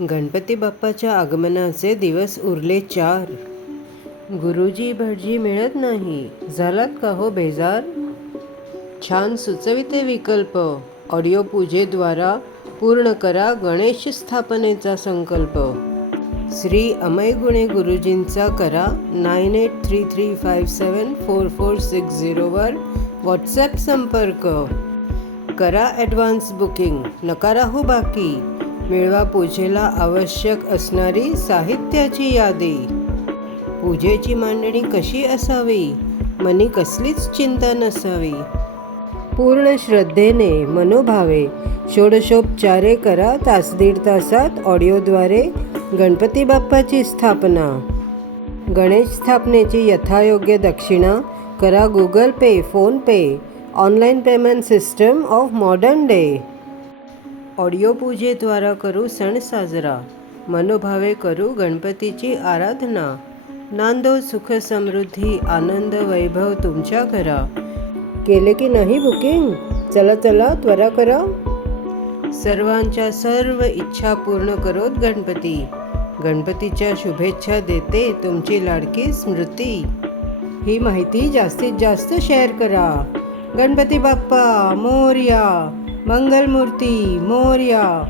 गणपती बाप्पाच्या आगमनाचे दिवस उरले 4. गुरुजी भटजी मिळत नाही, झालात का हो बेजार? छान सुचविते विकल्प. ऑडिओ पूजेद्वारा पूर्ण करा गणेश स्थापनेचा संकल्प. श्री अमय गुणे गुरुजींचा करा 9833574460 वर व्हॉट्सॲप संपर्क. करा ॲडव्हान्स बुकिंग, नका राहू बाकी. मिळवा पूजेला आवश्यक असणारी साहित्याची यादी. पूजेची मांडणी कशी असावी, मनी कसलीच चिंता नसावी. पूर्ण श्रद्धेने मनोभावे षोडशोपचारे करा तास दीड तासात ऑडिओद्वारे गणपती बाप्पाची स्थापना. गणेश स्थापनेची यथायोग्य दक्षिणा करा Google Pay, PhonePe, online payment system of modern day. Audio पूजेद्वारा करू सण साजरा, मनोभावे करू गणपतीची आराधना. नांदो सुख समृद्धी आनंद वैभव तुमच्या घरा. केले की नाही बुकिंग? चला चला त्वरा करा. सर्वांच्या सर्व इच्छा पूर्ण करोत गणपती. गणपतीच्या शुभेच्छा देते तुमची लाडकी स्मृती. ही माहिती जास्तीत जास्त शेअर करा. गणपती बाप्पा मोरया, मंगलमूर्ती मोरया.